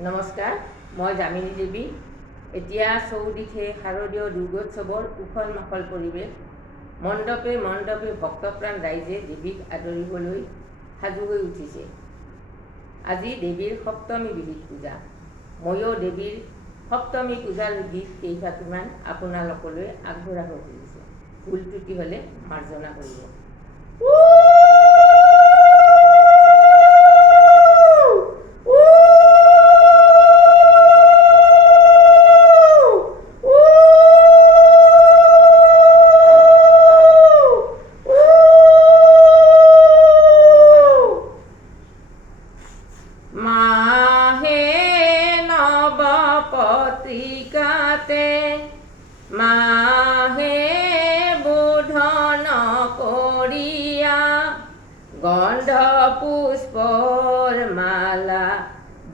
নমস্কাৰ, মই যামিনী দেৱী। এতিয়া চৌদিশে শাৰদীয় দুৰ্গোৎসৱৰ উখল মাখল পৰিৱেশ। মণ্ডপে মণ্ডপে ভক্তপ্ৰাণ ৰাইজে দেৱীক আদৰিবলৈ সাজু হৈ উঠিছে। আজি দেৱীৰ সপ্তমী বিধিত পূজা। ময়ো দেৱীৰ সপ্তমী পূজাৰ গীত কেইফাঁকিমান আপোনালোকলৈ আগবঢ়া হৈ তুলিছোঁ। ভুল ত্ৰুটি হ'লে মাৰ্জনা কৰিব। মাহে নৱপত্ৰিকাতে মাহে বোধন কৰিয়া গন্ধ পুষ্পৰ মালা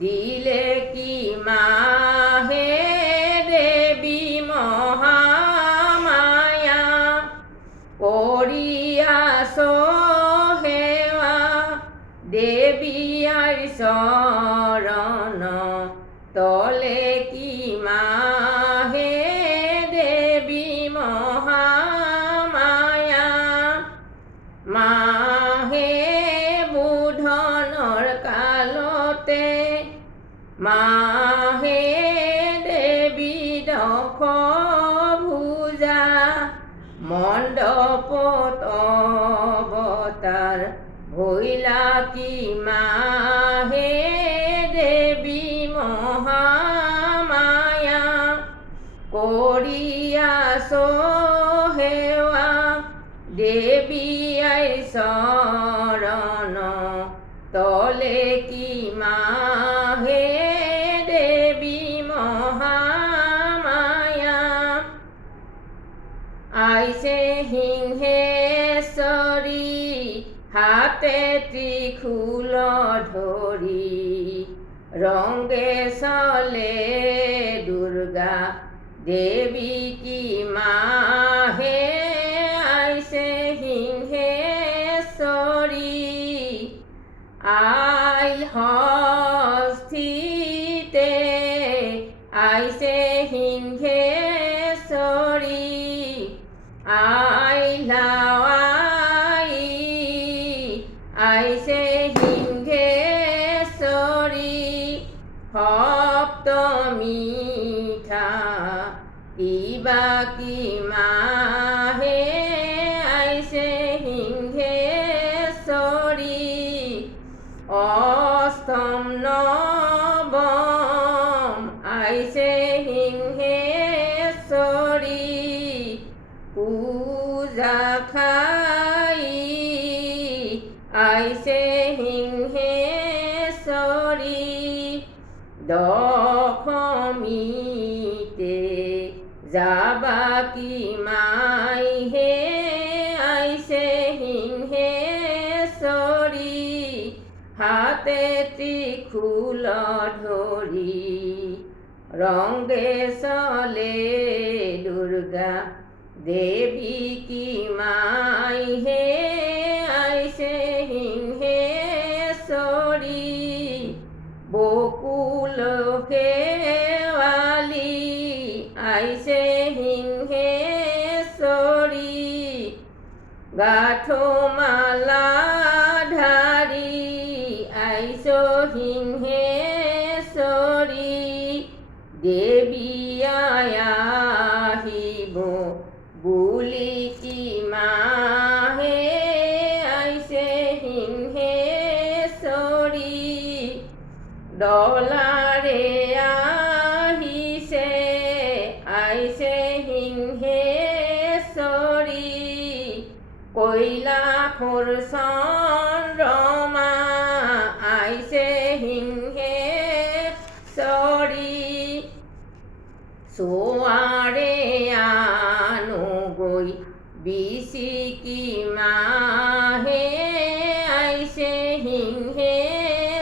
দিলে কি মাহে দেৱী মহামায়া কৰিয়া সেৱা দেৱীয়াৰ চৰণ তলে কি মাহে দেৱী মহামায়া মাহে বোধনৰ কালতে মাহে দেৱী দক্ষ ভুজা মণ্ডপত অৱতাৰ ভৈলা কি মাহে দেৱী মহামায়া কৰিয়া সেৱা দেৱীয়াই চৰণ তলে কি মাহে দেৱী মহামায়া আইছে সিংহেশ্বৰী হাতে ত্ৰিশূল ধৰি ৰংগে চলে দুৰ্গা দেৱী কি মাহে আইছে সিংহেশ্বৰী আই হস্থিতে আইছে সিংহেশ্বৰী আই লাৱাই আইছে সিংহেশ্বৰী সপ্তমী কিবা কি মাহে আইছে সিংহেশ্বৰী অষ্টম নৱম আইছে সিংহেশ্বৰী পূজা খাই আইছে সিংহেশ্বৰী দশমীতে যাবা কি মাইহে আইছে সিংহেশ্বৰী হাতে ত্ৰিশূল ধৰি ৰংগে চলে দুৰ্গা দেৱী কি মাইহে আইছে সিংহেশ্বৰী বকুল শেৱালি আইছে সিংহেশ্বৰী গাঁঠমালা ধাৰি আইছ সিংহেশ্বৰী দেৱী আহিব বুলি কি মাহে আইছে সিংহেশ্বৰী ডলাৰে আহিছে আইছে সিংহেশ্বৰী কৈলাশৰ চন্দ্ৰমা আইছে সিংহেশ্বৰী চোৱাৰে আনুগৈ বিচি কি মাহে আইছে সিংহেশ্বৰী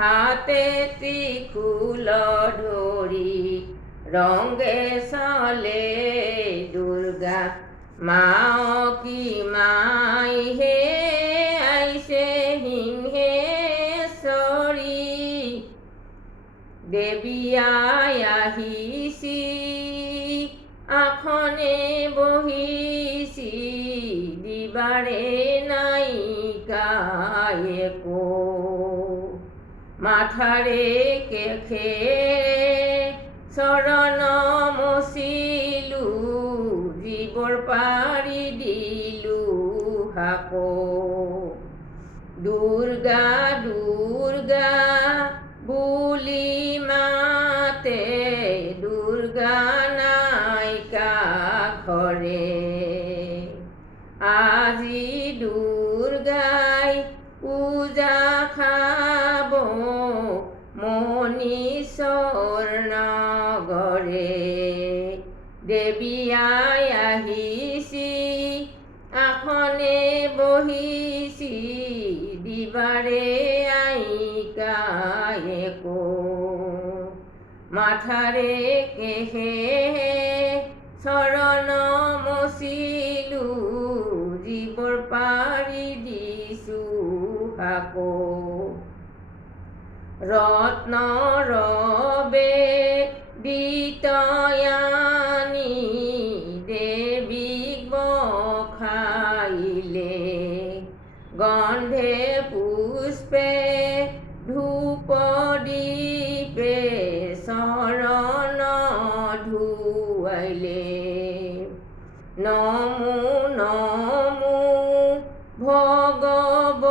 হাতে ত্ৰিশূল ধৰি ৰংগে চলে দুৰ্গা মাও কি মাইহে আইছে সিংহেশ্বৰী দেৱী আই আহিছি আসনে বহিছি দিবাৰে নাইকা একো মাথাৰে কেখেৰে চৰণ মচিলো জীৱৰ পাৰি দিলো হাকো দুৰ্গা দুৰ্গা বুলি মাতে দুৰ্গা নাইকা ঘৰে আজি দুৰ্গাই পূজা খাব মনীশ্বৰ নগৰে দেৱী আই আহিছি আসনে বহিছি দিবাৰে আইকা একো মাথাৰে কেহে চৰণ মচিলো জীৱৰ পাৰি দিছো হাকো ৰত্ন ৰবে দিতয়ানি দেৱীক বখাইলে গন্ধে পুষ্পে ধূপ দীপে চৰণ ধুৱাইলে নমো নমো ভগৱতী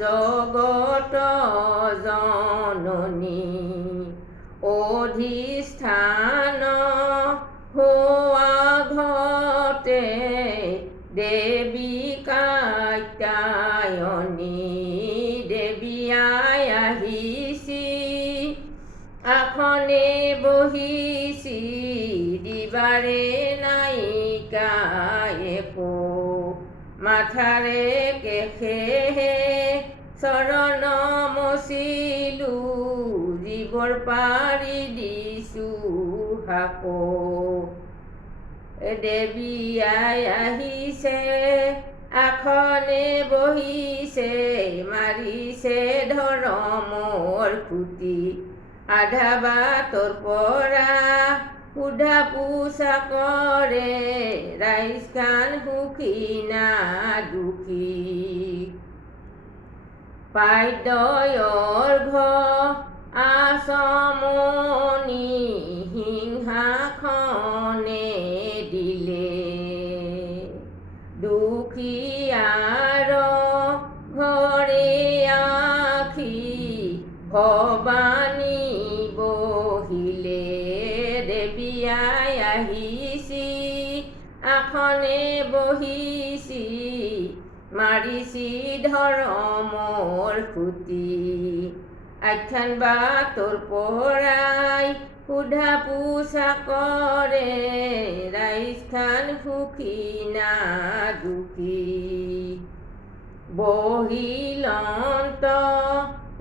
জগত জননী অধিষ্ঠান হোৱা ঘতে দেৱী কাত্যায়নী দেৱী আই আহিছি আসনে বহিছি দিবাৰে নাইকা একো মাথাৰে কেখেহে চৰণ মচিলো জীৱৰ পাৰি দিছো হাকো দেৱী আই আহিছে আসনে বহিছে মাৰিছে ধৰ্মৰ খুটি আধা বাটৰ পৰা সুধা পোছা কৰে ৰাইজ খান সুখী না দুখী পাদ্যয়ৰ ঘৰ আচমনি সিংহাসনে দিলে দুখীয়াৰ ঘৰে আখি ভৱানী বহিলে দেৱী আই আহিছি আসনে বহিছি মাৰিছি ধৰ্মৰ খুটি আখ্যান বাটৰ পৰাই সুধা পোছা কৰে ৰাইজ খান সুখী না দুখী বহিলন্ত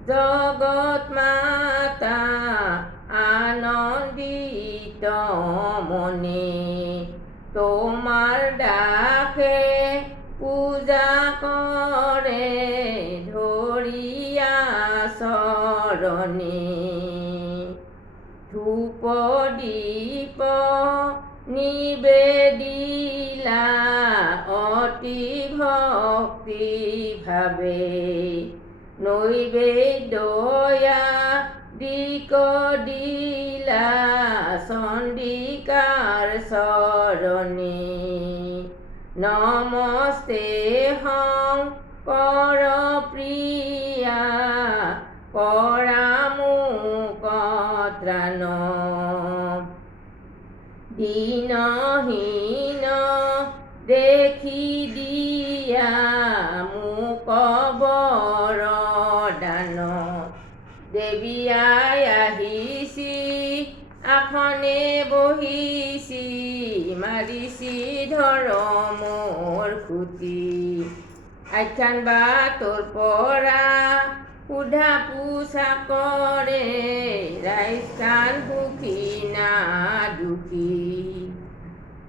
জগত মাতা আনন্দিত মনে তোমাৰ ডাকে পূজা কৰে ধৰিয়া চৰণে ধূপ দীপ নিবেদিলা অতি ভক্তি ভাবে নৈবেদ্যয়া দিক দিলা চণ্ডিকাৰ চৰণে নমস্তে শংকৰ প্ৰিয়া কৰা মোক ত্ৰাণ দীনহীন দেখি দিয়া মোক বৰদান দেৱী আই আহিছি আসনে বহিছি মাৰিছি ধৰ্মৰ খুটি আখ্যান বাটৰ পৰা সুধা পোছা কৰে ৰাইজ খান সুখী না দুখী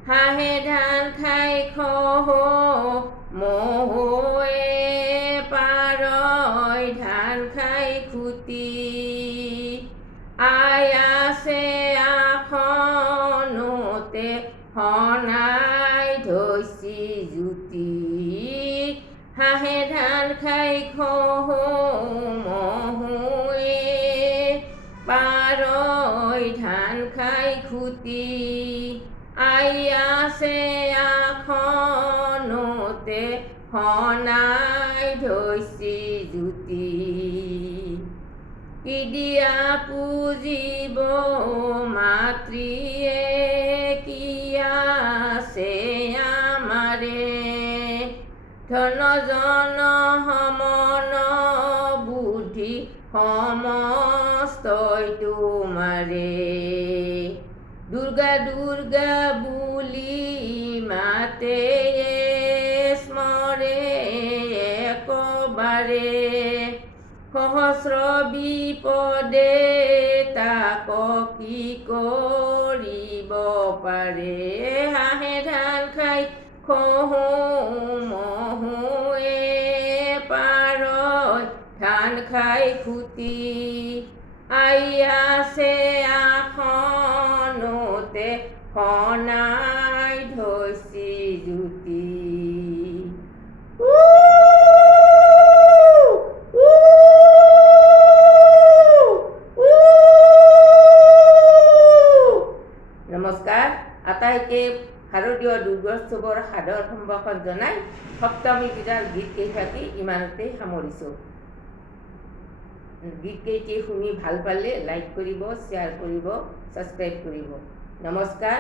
হাঁহে ধান খাই খহ মহৌৱে পাৰই ধান খাই খুটি খুটি আই আছে আসনতে হনাই ধৈছি জুতি হাঁহে ধান খাই খহু মহুৱে পাৰৈ ধান খাই খুটি আই আছে আসনতে হনাই ধৈছি জুতি কিদিয়া পুজিব মাতৃয়ে কি আছে আমাৰে ধন জন সমন বুদ্ধি সমস্তই তোমাৰে দুৰ্গা দুৰ্গা বুলি মাতে স্মৰে একবাৰে সহস্ৰ বিপদে তাক কি কৰিব পাৰে হাঁহে ধান খাই খহু মহুৱে পাৰৈ ধান খাই খুটি আই আছে আসনতে হনাই ধৈছি জুতি নমস্কাৰ আটাইকে শাৰদীয় দুৰ্গোৎসৱৰ সাদৰ সম্ভাষণ জনাই সপ্তমী পূজাৰ গীতকেইফাঁকি ইমানতে সামৰিছোঁ। গীতকেইটি শুনি ভাল পালে লাইক কৰিব, শ্বেয়াৰ কৰিব, ছাবস্ক্ৰাইব কৰিব। নমস্কাৰ।